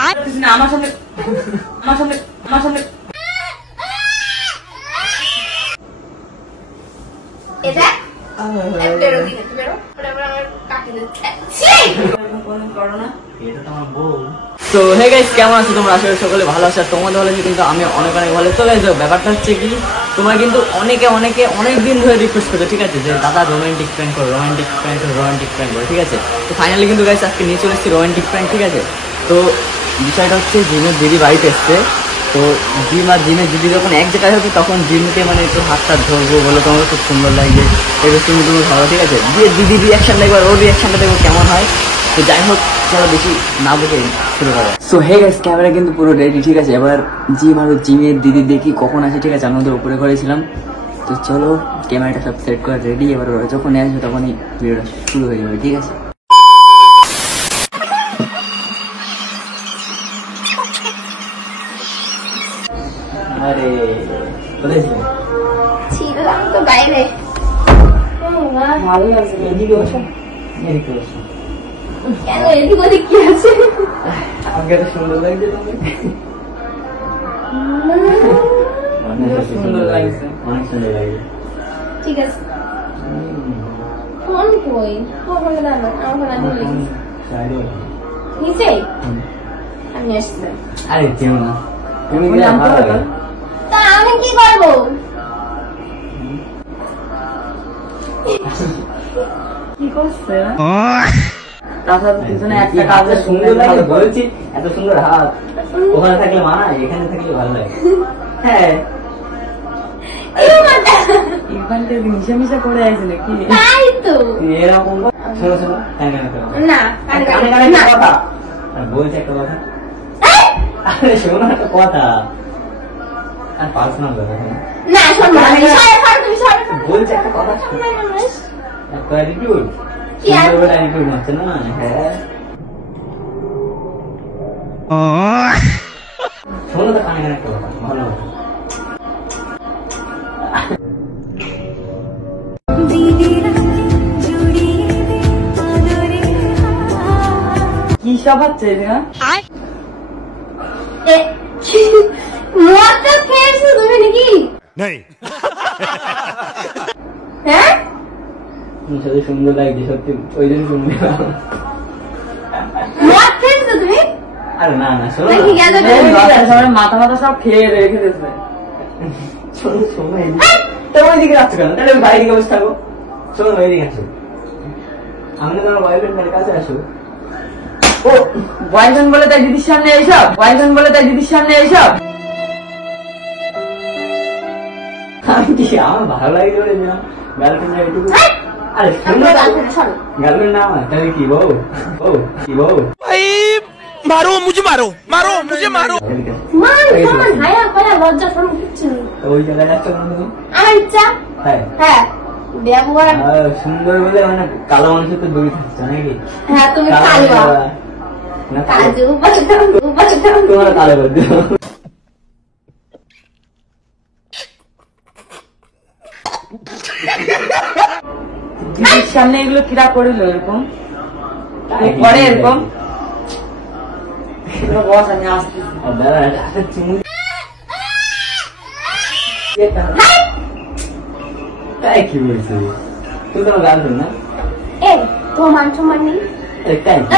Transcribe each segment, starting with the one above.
আমার সামনে আমার সামনে আমার সামনে এটা বেরো দিকে বেরো কাটি দিচ্ছি করো না এটা তো আমার বউ। তো হে গাইস, কেমন আছো তোমরা? আসলে সকলে ভালো আছো, তোমাদের ভালো আছে, কিন্তু আমি অনেক অনেক ভালো। তো গাইস ব্যাপারটা হচ্ছে কি, তোমরা কিন্তু অনেকে অনেক দিন ধরে রিকোয়েস্ট করছো, ঠিক আছে, যে দাদা রোমান্টিক প্র্যাঙ্ক করো, রোমান্টিক প্র্যাঙ্ক করো, রোমান্টিক প্র্যাঙ্ক করো, ঠিক আছে। তো ফাইনালি কিন্তু গাইস আজকে নিয়ে চলে এসেছি রোমান্টিক প্র্যাঙ্ক, ঠিক আছে। তো বিষয়টা হচ্ছে জিমের দিদি বাড়িতে এসছে। তো জিম আর জিমের দিদি যখন এক জায়গায় হবে তখন জিমকে মানে একটু হাতটা ধরবো, বলে তোমার খুব সুন্দর লাগবে, এবার তুমি ভালো, ঠিক আছে। দিয়ে দিদি রিয়াকশন দেখবো, ওর রিয়াকশনটা দেখবো কেমন হয়। তো যাই হোক, চলো বেশি না বলে শুরু করা। সো হে গাইস, ক্যামেরা কিন্তু পুরো রেডি, ঠিক আছে। এবার জিম আর জিমের দিদি দেখি কখন আসে, ঠিক আছে। আমি ওদের উপরে করেছিলাম। তো চলো ক্যামেরাটা সব সেট করে রেডি। এবার ওরা যখন আসবে তখনই ভিডিওটা শুরু হয়ে যাবে, ঠিক আছে। আরে কোথায় ছিলাম তো বাইরে। ভালো লাগছে, এদিকে বসো, এদিকে বসো। কেন এদিক ওদিক কি আছে? আমাকে এত সুন্দর লাগছে তোমাকে। সুন্দর লাগছে, অনেক সুন্দর লাগছে। ঠিক আছে, ফোন কই? ফোন না, আমার নিচে আমি আসছি। আরে কেউ না, তুমি তা আমি কি করবো? কি করছে? বলছি এত সুন্দর হাত, ওখানে থাকলে মানায়, এখানে থাকলে ভালো লাগে। হ্যাঁ, মিশা করে আছে নাকি? তাই তো এরকম। শোনো শোনো, না কথা বলছি, একটা কথা। আরে শোনো একটা কথা, আর পার্সোনাল কথা না, বলছি একটা কথা। অ্যাটিটিউড অ্যাটিটিউড হচ্ছে না। হ্যাঁ শোনো তো, কানে কানে একটা কথা, ভালো কথা। কি সব হচ্ছে তুমি নাকি? হ্যাঁ সত্যি সুন্দর লাগছে, সত্যি ওই জন্য শুনবে। তুমি? আরে না না, শোনো মাথা মাথা সব খেয়ে রেখে দিয়েছে। তোমার ওইদিকে আসছো কেন? তাহলে আমি বাইরে বসে থাকবো। শোনো ওইদিকে আসো, আমি তো তোমার বয়ফ্রেন্ডের কাছে আসো। ও বয়ফ্রেন্ড বলে তাই দিদির সামনে এইসব, বয়ফ্রেন্ড বলে তাই দিদির সামনে এইসব। আমি কি আমার ভালো লাগে বলে গার্লফ্রেন্ড এইটুকু। আরে গার্লফ্রেন্ড না আমার, তাহলে কি বউ? বউ কি বউ? मारो मुझे, मारो मारो मुझे, मारो। লজ্জা শরম কিচ্ছু নেই। ওই জায়গায় যাচ্ছ কেন তুমি? আমার ইচ্ছা। হ্যাঁ হ্যাঁ, সুন্দর বলে মানে কালো মানুষের তো দড়ি থাকছে নাকি? হ্যাঁ তুমি তোমার কালো করে দিও। সামনে এগুলো কিরা করিল এরকম করে, এরকম বস আমি আসছি। তাই কি বলছি? তুমি তোমার গার্লফ্রেন্ড না? এ তোমার মান সম্মান নেই?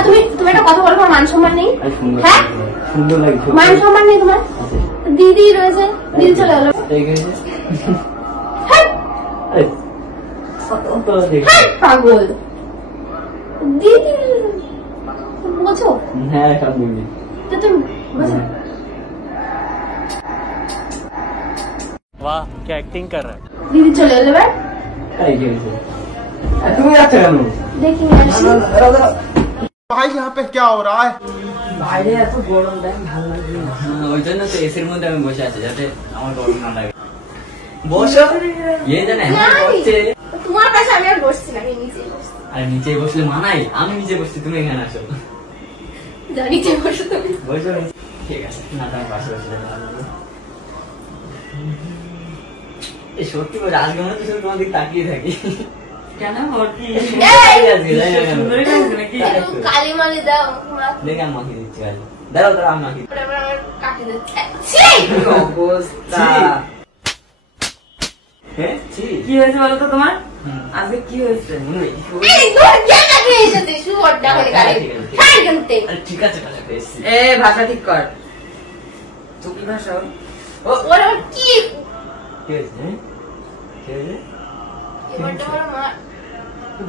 তুমি একটা কথা বলো, তোমার মান সম্মান নেই? হ্যাঁ সুন্দর লাগছে, মান সম্মান নেই তোমার? দিদি রয়েছে, দিদি চলে গেল। পাগল দিদি, বোঝো? হ্যাঁ সব বুঝি। তুমি বোঝো? वाह क्या एक्टिंग कर रहा है। দিদি চলে গেল। এবার তুমি যাচ্ছ কেন? দেখি भाई यहाँ पे क्या हो रहा है? বাইরে এত গরম, দেখ ভালো লাগছে না। ওই জন্য তো এসির মধ্যে আমি বসে আছি, যাতে আমার গরম না লাগে। বসো, জানে তোমার পাশে আমি আর বসছি না, আমি নিচে বসছি। আরে নিচে বসলে মানাই, আমি নিচে বসছি, তুমি এখানে আসো। নিচে বসো তুমি, বসো। ঠিক আছে, না তোমার পাশে বসে। সত্যি বলে আজকে মনে হচ্ছে তোমার দিকে তাকিয়ে থাকি। কেন কালি মালি দাও, দেখে আমি মাখিয়ে দিচ্ছি। দাঁড়াও দাঁড়াও আমি আঁকি। ওটা আমার কাটি দিচ্ছে ছি অবস্থা। হ্যাঁ ছি। কি হয়েছে বলো তো তোমার? আজকে কি হয়েছে? এই তোর কেন কাটি এসেছে শুয়োরটা করে গাড়ি ছাড় গন্তে আরে ঠিক আছে কাছে এসছি। এ ভাষা ঠিক কর। তুমি ভাষা ওরা কি কি হয়েছে কি হয়েছে? এবারটা ওরা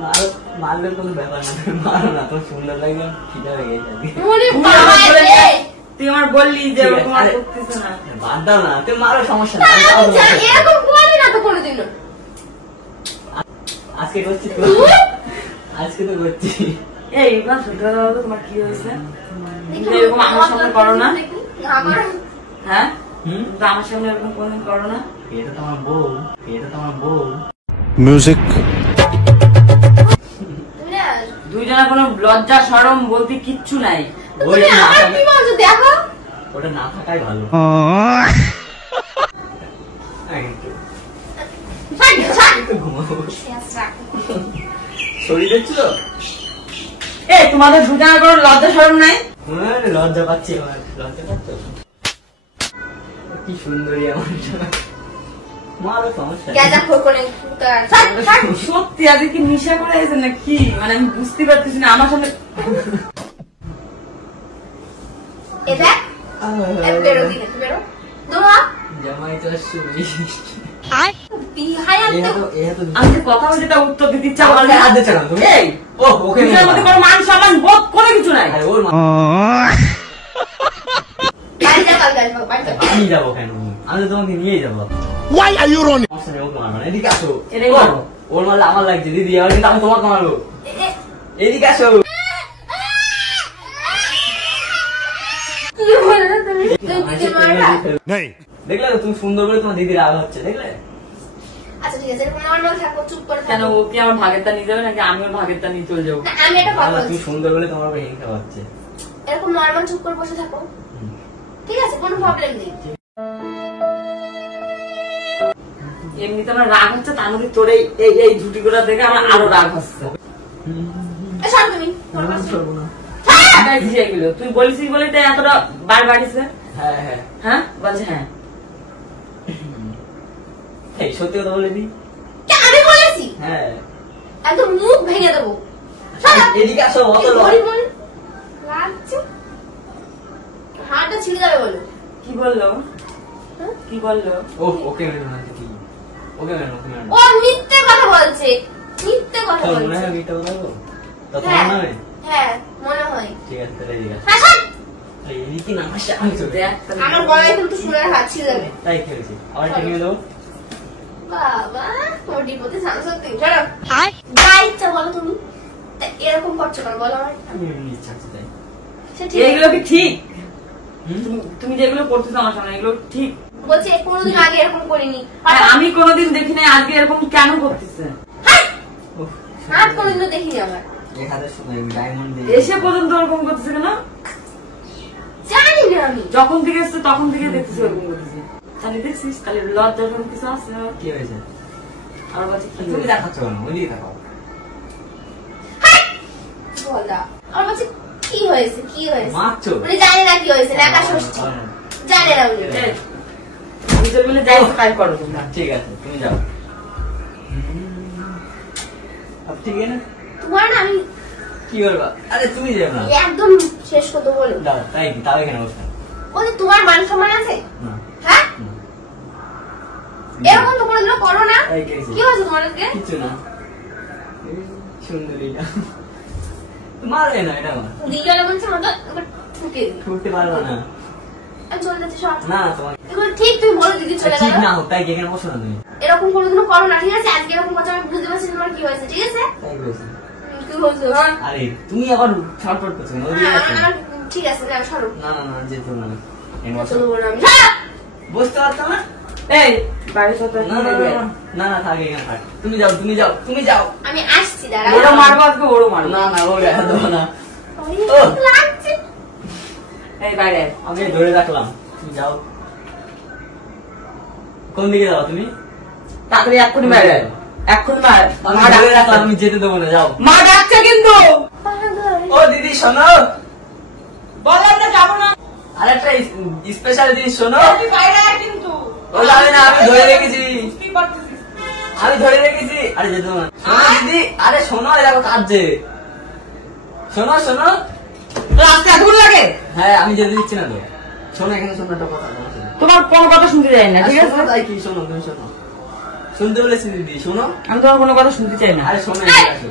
মারো মারলে কোনো ব্যাপার না, তুমি মারো না, তোমার সুন্দর লাগবে, খিদে হয়ে গেছে আজকে। ওরে তুমি বাবা আমার বলে- রে তুই আমার বললি যে ঠিক আছে, ওরকম আর আরে- করতেছে না। বাদ দাও না, তুমি মারো, সমস্যা নেই, আমি তাও আমি তোমার সাথে- এরকম করি না তো কোনোদিন আজকে করছি তো, আজকে তো করছি। এই এবার সত্যি কথা বলো তো, তোমার কি হয়েছে? তুমি তো এরকম আমার সামনে করো না। আমার হ্যাঁ, হুম? তুমি তো আমার সামনে এরকম কোনদিন করো না। এটা তো আমার বউ, এটা তো আমার বউ। Music. তুমি না দুইজনের কোনো লজ্জা শরম বলতে কিচ্ছু নাই। তুমি আমার কি বলছো দেখো ওটা না থাকাই ভালো। একটু ছাড় একটু ঘুমাবো। শেষ রাখ শরীর দেখছো? এই তোমাদের দুজনের কোনো লজ্জা শরম নাই? লজ্জা পাচ্ছি, আমার লজ্জা পাচ্ছ? কি সুন্দরী আমার, মারো, সমস্যা নেই। গেজা খোর করে ছাড় ছাড় সত্যি আজকে কি নিশা করে আছে না কি? মানে আমি বুঝতে পারতেছি না আমার সামনে। এ দেখ বেরো দিনে বেরো দোয়া জামাই তো আসছে। বিহাই আনতে আমি যে কথা বলছি তা উত্তর দিতে ইচ্ছা আমার করে হাত দিচ্ছ কেন তুমি? এই ও ওকে দুজনের মধ্যে কোনো মান সম্মান বোধ কোনো কিছু নাই। আরে ওর বাড়ি যা কাল আসবো বাড়ি যা আমি যাবো কেন? আমি তো তোমাকে নিয়ে যাবো। Why are you running? সমস্যা নেই, ওকে মারবো না, এদিকে আসো। এটাই ও, মারবো। ওর মারলে আমার লাগছে দিদি, এবার কিন্তু আমি তোমাকে মারবো। এ- এদিকে আসো। কি বললো তুমি তুই দিদি মারবা Nay. দেখলে তো তুমি সুন্দর করে তোমার দিদির রাগ হচ্ছে, দেখলে? আচ্ছা ঠিক আছে এরকম নর্মাল থাকো চুপ করে কেন থাকো ও কি আমার ভাগেরটা নিয়ে যাবে নাকি আমি ওর ভাগেরটা নিয়ে চলে যাবো? না, আমি একটা না, কথা না, বলছি তুমি সুন্দর বলে তোমার উপর হিংসা হচ্ছে। এরকম নর্মাল চুপ করে বসে থাকো ঠিক আছে কোনো প্রবলেম নেই এমনিতে আমার রাগ হচ্ছে, তার মধ্যে তোর এই এই- এই ঝুটি গোটা দেখে আমার আরো রাগ হচ্ছে। এ সর তুমি তোর কাছে করবো না। তাই কি এগুলো তুই বলিস বলে তাই এতটা বার বাড়িছে? হ্যাঁ হ্যাঁ, হ্যাঁ বলছে হ্যাঁ। এই সত্যি কথা বলে দিই। কে আমি বলেছি হ্যাঁ, একদম মুখ ভেঙে দেবো শোনো এদিকে আসো, অত বলি বলি লাগছে হাতটা ছিঁড়ে যাবে বলো কি বললো? হ্যাঁ? কি বললো? ও ওকে মেরো না, কি ওকে মেরো, ওকে মেরো না। ও মিথ্যে কথা বলছে মিথ্যে কথা তোর মনে বলছে হয় আমি এটা বলবো? তা তোমার হ্যাঁ নামে? হ্যাঁ মনে হয় ঠিক আছে, তাহলে এদিকে আসো। হ্যাঁ শোন এই এদিকে না আসে, আমি চলে যাই। দেখ তাহলে- আমার গলায় কিন্তু সুরের হাত ছিঁড়ে যাবে তাই খেয়েছি, আবার একটা নিয়ে দেবো। বাবা তোর ডিপোতে চান্স হতে চলো যা ইচ্ছা বলো তুমি তা এরকম করছো কেন বলো আমার আমি এমনি ইচ্ছা আছে তাই। সে ঠিক আছে। এইগুলো কি ঠিক? হুম? তুমি যেগুলো করতেছো আমার সামনে এগুলো ঠিক? বলছি কোনোদিন আগে এরকম করিনি আর আমি কোনোদিন দেখি নাই, আজকে এরকম কেন করতেছে? উফ, হাত কোনোদিনও দেখিনি আমার এই হাতের সময় ডায়মন্ড দিয়ে এসে পর্যন্ত ওরকম করতেছে কেন? জানি না আমি যখন থেকে এসছে তখন থেকে দেখতেছি ওরকম করতেছে। তাহলে দেখছিস, তাহলে লজ্জা সরম কিছু আছে? কি হয়েছে? আর বলছে কি তুমি হয়েছে? দেখাচ্ছ কেন? ওইদিকে দেখাও। বলা আমার বলছে কি হয়েছে কি হয়েছে মারছো? উনি জানে না কি হয়েছে একা ষষ্ঠী জানে না উনি এই, দুজন মিলে যাই তাই করো তোমরা। ঠিক আছে, তুমি যাও। अब ठीक है ना? তোমার না আমি কি করবা? আরে তুমি যাও না। একদম শেষ করতে বলো দাও, তাই কি? তাও এখানে বসে থাকো। বলছি তোমার মান সম্মান আছে না। হ্যাঁ না। এরকম তো কোনোদিনও করো না তাই কেছি। কি হয়েছে তোমাদেরকে কিছু না। এই সুন্দরী না। মারবে না, এটা আমার। দিয়ে গেলে বলছে আমাকে একবার ঠুকে দিই ছুটতে পারবো না। আমি চলে যাচ্ছি সব না, তোমার এগুলো ঠিক তুমি বলো দিদি চলে ঠিক গেল না হোক, তাই কি এখানে বসো না তুমি? এরকম কোনোদিনও করো না ঠিক আছে আজকে এরকম কথা আমি বুঝতে পারছি তোমার কি হয়েছে ঠিক আছে তাই বলছি। কি হয়েছে হ্যাঁ আরে তুমি আবার ছটফট করছো না, ওদিকে যাচ্ছো না। ঠিক আছে না সরো না না না, যেত না। এখানে বসো। চলো বলো আমি ছাড়ো! বসতে পারতো না? এই বাইরে তো না না না, না না, থাক এখানে থাক। তুমি যাও, তুমি যাও, তুমি যাও। আমি আসছি দাঁড়াও ওরও মারবো আজকে, ওরও মারবো। না না, ও গায়ে দেবো না। ওরে, ও। লাগছে এই বাইরে আয়। আমি ধরে রাখলাম, তুমি যাও। কোন দিকে যাও তুমি? তাড়াতাড়ি এক্ষুনি বাইরে আয়। এক্ষুনি মার। আমি মা ধরে ডাকছে। রাখলাম, আমি যেতে দেবো না, যাও। মা ডাকছে কিন্তু। পাগল। ও দিদি শোনো। বললাম না যাবো না। আর একটা স্পেশাল জিনিস শোনো, তুই বাইরে আয় কিন্তু। ও যাবে না, আমি ধরে রেখেছি, বুঝতেই পারতেছিস। আমি ধরে রেখেছি। আরে যেত না, শোনো দিদি, আরে শোনো, দেখো কাঁদছে, শোনো শোনো। রাস্তা দূর লাগে। হ্যাঁ আমি যেতে দিচ্ছি না তো, শোনো এখানে, শোনো একটা কথা, তোমার কোনো কথা শুনতে চাই না, ঠিক আছে? তাই কি, শোনো তুমি, শোনো, শুনতে বলেছি দিদি, শোনো। আমি তোমার কোনো কথা শুনতে চাই না। আরে শোনো এখানে আসো।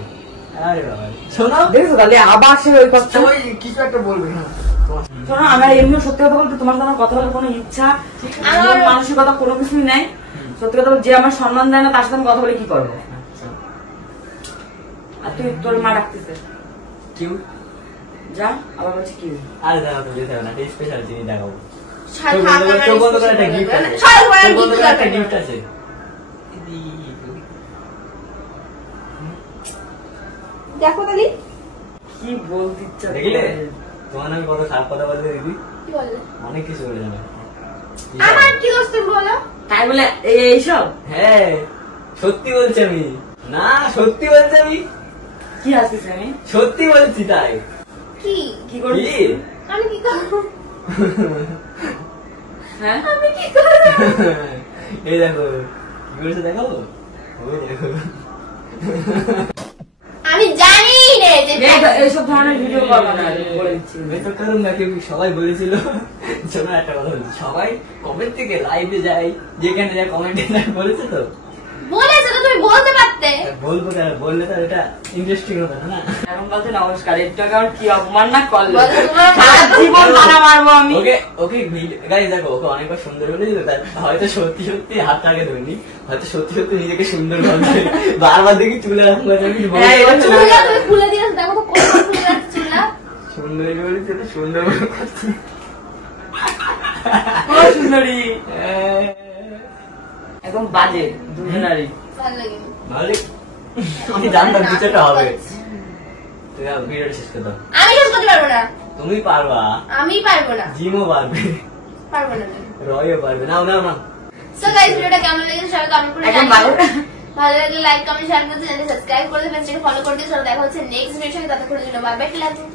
আরে বাবা শোনো, দেখছো তাহলে আবার সে ওই কথা। ওই কিছু একটা বলবে, হ্যাঁ তোমার। শোনো, আমার এমনি সত্যি কথা বলতে তোমার সাথে আমার কথা বলার কোনো ইচ্ছা, মন মানসিকতা কোনো কিছুই নাই। সত্যি কথা বলতে, যে আমার সম্মান দেয় না তার সাথে আমি কথা বলে কি করবো? আচ্ছা আর তুই, তোর মা ডাকতেছে, কিউ, যা। আবার বলছি কি? আরে দাঁড়াও তো, যেতে হবে না, একটা স্পেশাল জিনিস দেখাবো। ছাড়, চোখ থাক, বন্ধ করে, আমার চোখ বন্ধ করে একটা স্পেশাল গিফট ব্যাপার। আছে, ছাড়, আমার চোখ বন্ধ gift করে একটা লাগবে না। গিফট আছে। দেখো তাহলে কি বলতে ইচ্ছা দেখলে করে। তোমার নামে কত খারাপ কথা বলবে দিদি, কি বললে? অনেক কিছু বলে জানো। আমার কি দোষ তুমি বলো? তাই বলে এইসব হ্যাঁ সত্যি বলছি আমি, না সত্যি বলছি আমি, কি আসতেছে? আমি সত্যি বলছি তাই। কি? কি করবো? কি? আমি কি করবো? হ্যাঁ, আমি কি করবো? এই দেখো কি করেছে দেখাবো, ওই দেখো। আমি জানি না যে এইসব ধরনের ভিডিও করবো না, আমি বলে দিচ্ছি। বেতর কারণ না, কেউ সবাই বলেছিল, শোনো একটা কথা বলছি, সবাই কমেন্ট থেকে লাইভে যায়, যেখানে যায় কমেন্টে যায় বলেছে তো, বলেছে তো, তুমি বলতে পারতে। বলবো কেন, বললে তো এটা ইন্টারেস্টিং হতো না। এখন বলতে নমস্কার, এটা আর কি অপমান না করলে? বলো, তোমার সারা জীবন মারা মারবো আমি। ওকে ওকে গাইস দেখো, ওকে অনেকবার সুন্দর বলেছিল, তার হয়তো সত্যি সত্যি হাত আগে ধরনি, হয়তো সত্যি সত্যি নিজেকে সুন্দর ভাবছে, বারবার দেখি চুলে এরকম করে, আমি কিছু বলতে হ্যাঁ, পারছি না। চুলটা তুমি খুলে দিয়েছো, দেখো তো কত খুলে যাচ্ছে চুলটা। সুন্দর বলেছে তো, সুন্দর বলে করছি। ও সুন্দরী, একদম বাজে দুজনারই। ভালো লাগেনি। নাহলে আমি জানতাম কিছুটা হবে। তুই ভিডিওটা শেষ করে দাও। আমি শেষ করতে পারবো না। তুমি পারবা, আমি পারবো না, জিমও পারবে, পারবো না আমি। রয়ও পারবে, নাও নাও না। সো গাইস, ভিডিওটা কেমন লেগেছে সবাই কমেন্ট করে একদম জানিও। ভালো। ভালো লাগলে লাইক কমেন্ট শেয়ার করতে, চ্যানেল সাবস্ক্রাইব করে দেবেন, ফলো করে দিও। সবাই দেখা হচ্ছে নেক্সট ভিডিওর সাথে, ততক্ষণের জন্য বাই বাই, লাভ ইউ।